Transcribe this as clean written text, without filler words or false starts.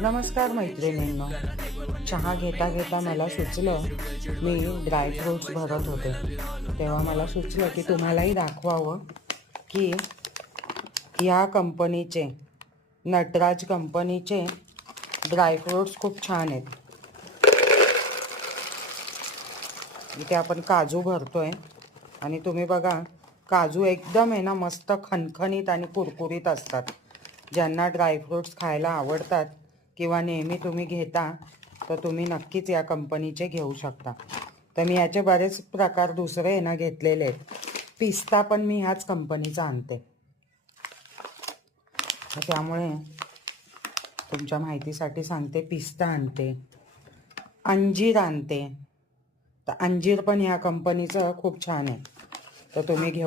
नमस्कार मैत्रिणींनो. चहा घेता घेता मला सुचलं, मी ड्रायफ्रूट्स भरत होते तेव्हा मला सुचलं की तुम्हालाही दाखवावं की या कंपनीचे, नटराज कंपनीचे ड्रायफ्रूट्स खूप छान आहेत. इथे आपण काजू भरतोय आणि तुम्ही बघा, काजू एकदम आहे ना मस्त खणखणीत आणि कुरकुरीत असतात. ज्यांना ड्रायफ्रूट्स खायला आवडतात किंवा नेहमी तुम्ही घेता, तर तुम्ही नक्कीच या कंपनीचे घेऊ शकता. तर मी याचे बरेच प्रकार दुसरे आहे ना घेतलेले आहेत. पिस्ता पण मी ह्याच कंपनीचा आणते, त्यामुळे तुमच्या माहितीसाठी सांगते. पिस्ता आणते, अंजीर आणते. तर अंजीर पण ह्या कंपनीचं खूप छान आहे, तर तुम्ही घेऊ